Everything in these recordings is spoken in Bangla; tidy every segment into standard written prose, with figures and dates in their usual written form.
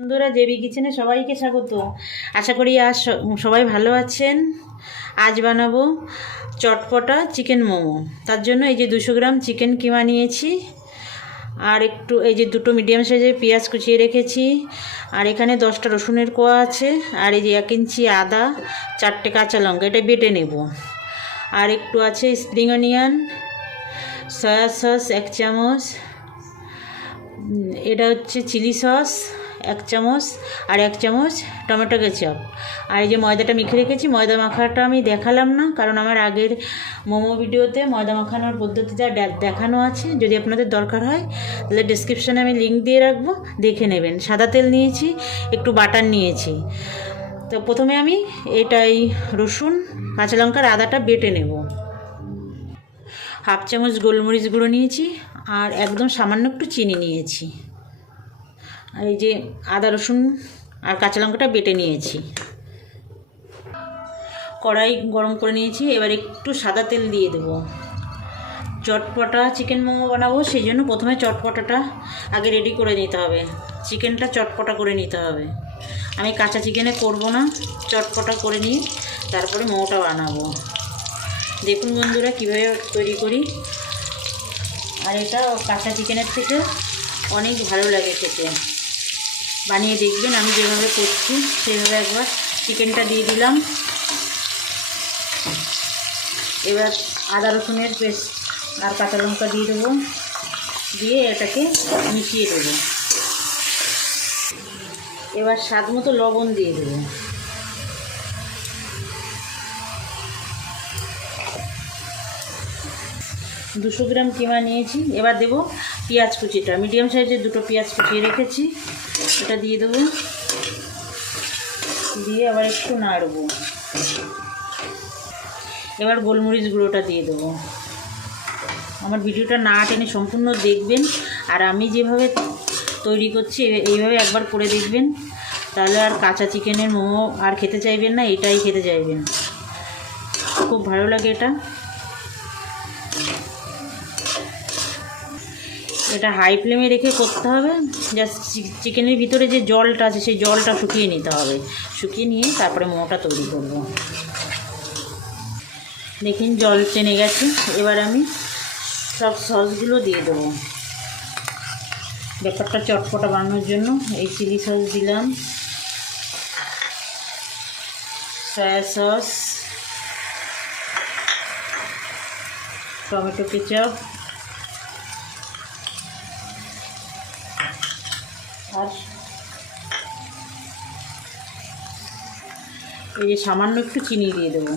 বন্ধুরা, জেবি কিচেনে সবাইকে স্বাগত। আশা করি আজ সবাই ভালো আছেন। আজ বানাবো চটপটা চিকেন মোমো। তার জন্য এই যে 200 গ্রাম চিকেন কিমা নিয়েছি, আর একটু এই যে দুটো মিডিয়াম সাইজের পেঁয়াজ কুচিয়ে রেখেছি, আর এখানে 10টা রসুনের কোয়া আছে, আর এই যে 1 ইঞ্চি আদা, 4টে কাঁচা লঙ্কা, এটা বেটে নেব। আর একটু আছে স্প্রিং অনিয়ন, সয়া সস 1 চামচ, এটা হচ্ছে চিলি সস 1 চামচ, আর 1 চামচ টমেটো কেচাপ। আর এই যে ময়দাটা মেখে রেখেছি, ময়দা মাখাটা আমি দেখালাম না, কারণ আমার আগের মোমো ভিডিওতে ময়দা মাখানোর পদ্ধতিটা দেখানো আছে। যদি আপনাদের দরকার হয় তাহলে ডেসক্রিপশানে আমি লিঙ্ক দিয়ে রাখবো, দেখে নেবেন। সাদা তেল নিয়েছি, একটু বাটার নিয়েছি। তো প্রথমে আমি এটাই রসুন, কাঁচা লঙ্কার আদাটা বেটে নেব। 1/2 চামচ গোলমরিচ গুঁড়ো নিয়েছি, আর একদম সামান্য একটু চিনি নিয়েছি। আর এই যে আদা রসুন আর কাঁচা লঙ্কাটা বেটে নিয়েছি। কড়াই গরম করে নিয়েছি, এবার একটু সাদা তেল দিয়ে দেবো। চটপটা চিকেন মোমো বানাবো, সেই জন্য প্রথমে চটপটাটা আগে রেডি করে নিতে হবে। চিকেনটা চটপটা করে নিতে হবে। আমি কাঁচা চিকেনে করব না, চটপটা করে নিয়ে তারপরে মোমোটা বানাবো। দেখুন বন্ধুরা কীভাবে তৈরি করি। আর এটা কাঁচা চিকেনের থেকে অনেক ভালো লাগে খেতে। বানিয়ে দেখবেন, আমি যেভাবে করছি সেভাবে একবার। চিকেনটা দিয়ে দিলাম, এবার আদা রসুনের পেস্ট আর কাঁচা লঙ্কা দিয়ে দেবো, দিয়ে এটাকে মিশিয়ে দেবো। এবার স্বাদ মতো লবণ দিয়ে দেবো। দুশো গ্রাম কিমা নিয়েছি। এবার দেবো পেঁয়াজ কুচিটা, মিডিয়াম সাইজের দুটো পেঁয়াজ কুচিয়ে রেখেছি, এটা দিয়ে দেবো। দিয়ে আবার একটু নাড়বো। এবার গোলমরিচ গুঁড়োটা দিয়ে দেবো। আমার ভিডিওটা না টেনে সম্পূর্ণ দেখবেন, আর আমি যেভাবে তৈরি করছি এইভাবে একবার করে দেখবেন, তাহলে আর কাঁচা চিকেনের মোমো আর খেতে চাইবেন না, এটাই খেতে চাইবেন। খুব ভালো লাগে এটা। এটা হাই ফ্লেমে রেখে করতে হবে। জাস্ট চিকেনের ভিতরে যে জলটা আছে সেই জলটা শুকিয়ে নিতে হবে। শুকিয়ে নিয়ে তারপরে মোমোটা তৈরি করব। দেখুন জল টেনে গেছে। এবার আমি সব সসগুলো দিয়ে দেবো। ব্যাপারটা চটপটা বানানোর জন্য এই চিলি সস দিলাম, সয়া সস, টমেটো কেচাপ, আর এই যে সামান্য একটু চিনি দিয়ে দেবো।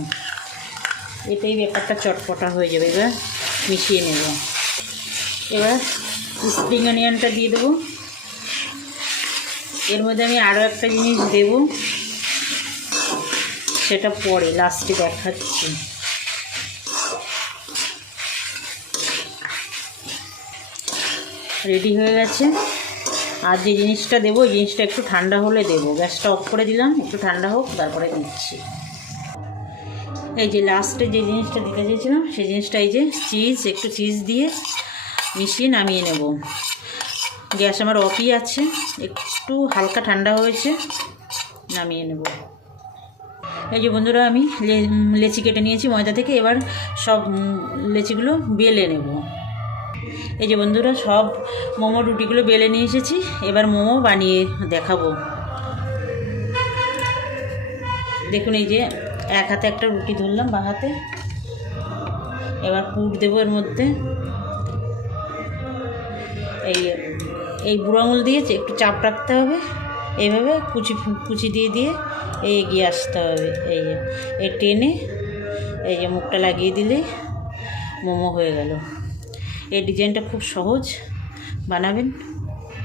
এটাই ব্যাপারটা চটপটা হয়ে যাবে। এবার মিশিয়ে নেব। এবার স্প্রিং অনিয়নটা দিয়ে দেবো। এর মধ্যে আমি আরও একটা জিনিস দেব, সেটা পরে লাস্টে দেখাচ্ছি। রেডি হয়ে গেছে। আর যে জিনিসটা দেবো, এই জিনিসটা একটু ঠান্ডা হলে দেবো। গ্যাসটা অফ করে দিলাম, একটু ঠান্ডা হোক, তারপরে দিচ্ছি। এই যে লাস্টে যে জিনিসটা দিতে চেয়েছিলাম সেই জিনিসটা, এই যে চিজ, একটু চিজ দিয়ে মিশিয়ে নামিয়ে নেব। গ্যাস আমার অফই আছে, একটু হালকা ঠান্ডা হয়েছে, নামিয়ে নেব। এই যে বন্ধুরা আমি লেচি কেটে নিয়েছি ময়দা থেকে। এবার সব লেচিগুলো বেলে নেব। এই যে বন্ধুরা সব মোমো রুটিগুলো বেলে নিয়ে এসেছি। এবার মোমো বানিয়ে দেখাবো। দেখুন এই যে এক হাতে একটা রুটি ধরলাম, বা হাতে। এবার পুর দেবো এর মধ্যে। এই বুড়ো আঙুল দিয়ে একটু চাপ রাখতে হবে, এইভাবে কুচি দিয়ে দিয়ে এই এগিয়ে আসতে হবে। এই যে এই টেনে এই যে মুখটা লাগিয়ে দিলে মোমো হয়ে গেল। এই ডিজাইনটা খুব সহজ, বানাবেন,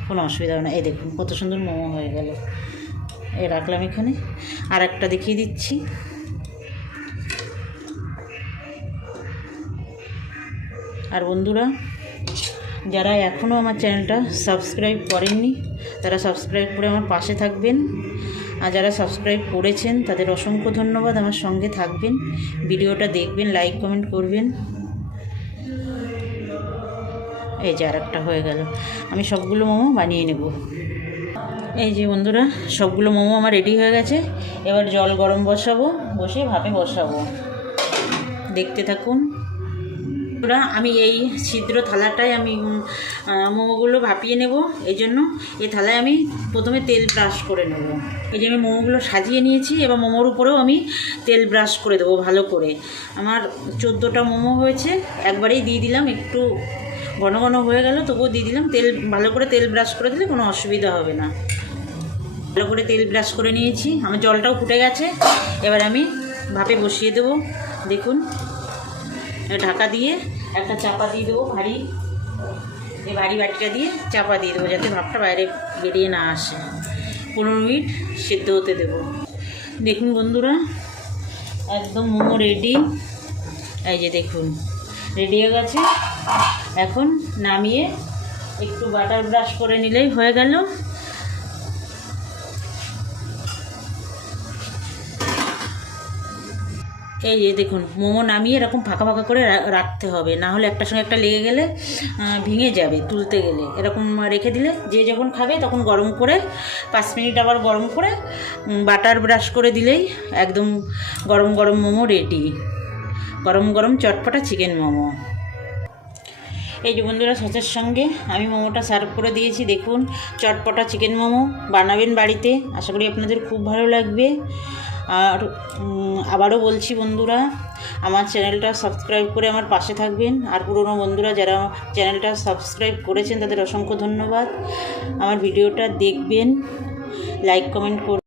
কোনো অসুবিধা হবে না। এই দেখুন কত সুন্দর মোমো হয়ে গেল। এই রাখলাম এখানে। আর একটা দেখিয়ে দিচ্ছি। আর বন্ধুরা যারা এখনও আমার চ্যানেলটা সাবস্ক্রাইব করেননি, তারা সাবস্ক্রাইব করে আমার পাশে থাকবেন। আর যারা সাবস্ক্রাইব করেছেন তাদের অসংখ্য ধন্যবাদ। আমার সঙ্গে থাকবেন, ভিডিওটা দেখবেন, লাইক কমেন্ট করবেন। এই যে আর একটা হয়ে গেল। আমি সবগুলো মোমো বানিয়ে নেব। এই যে বন্ধুরা, সবগুলো মোমো আমার রেডি হয়ে গেছে। এবার জল গরম বসাবো, বসে ভাপে বসাবো, দেখতে থাকুন। বন্ধুরা, আমি এই ছিদ্র থালাটায় আমি মোমোগুলো ভাপিয়ে নেব। এই জন্য এই থালায় আমি প্রথমে তেল ব্রাশ করে নেব। এই যে আমি মোমোগুলো সাজিয়ে নিয়েছি, এবার মোমোর উপরেও আমি তেল ব্রাশ করে দেবো ভালো করে। আমার 14টা মোমো হয়েছে, একবারেই দিয়ে দিলাম। একটু ঘন ঘন হয়ে গেল, তবুও দিয়ে দিলাম। তেল ভালো করে তেল ব্রাশ করে দিলে কোনো অসুবিধা হবে না। ভালো করে তেল ব্রাশ করে নিয়েছি, আমার জলটাও ফুটে গেছে। এবার আমি ভাপে বসিয়ে দেবো। দেখুন, ঢাকা দিয়ে একটা চাপা দিয়ে দেবো, ভারী, এই ভারী বাটিটা দিয়ে চাপা দিয়ে দেবো, যাতে ভাপটা বাইরে বেরিয়ে না আসে। 15 মিনিট সেদ্ধ হতে দেবো। দেখুন বন্ধুরা, একদম মোমো রেডি। এই যে দেখুন, রেডি হয়ে গেছে। এখন নামিয়ে একটু বাটার ব্রাশ করে নিলেই হয়ে গেল। এই যে দেখুন, মোমো নামিয়ে এরকম ফাঁকা ফাঁকা করে রাখতে হবে, না হলে একটার সঙ্গে একটা লেগে গেলে ভেঙে যাবে তুলতে গেলে। এরকম রেখে দিলে যে যখন খাবে তখন গরম করে 5 মিনিট আবার গরম করে বাটার ব্রাশ করে দিলেই একদম গরম গরম মোমো রেডি। গরম গরম চটপটা চিকেন মোমো। এই যে বন্ধুরা, সসের সঙ্গে আমি মোমোটা সার্ভ করে দিয়েছি। দেখুন, চটপটা চিকেন মোমো বানাবেন বাড়িতে, আশা করি আপনাদের খুব ভালো লাগবে। আর আবারও বলছি বন্ধুরা, আমার চ্যানেলটা সাবস্ক্রাইব করে আমার পাশে থাকবেন। আর পুরনো বন্ধুরা যারা চ্যানেলটা সাবস্ক্রাইব করেছেন তাদের অসংখ্য ধন্যবাদ। আমার ভিডিওটা দেখবেন, লাইক কমেন্ট করবেন।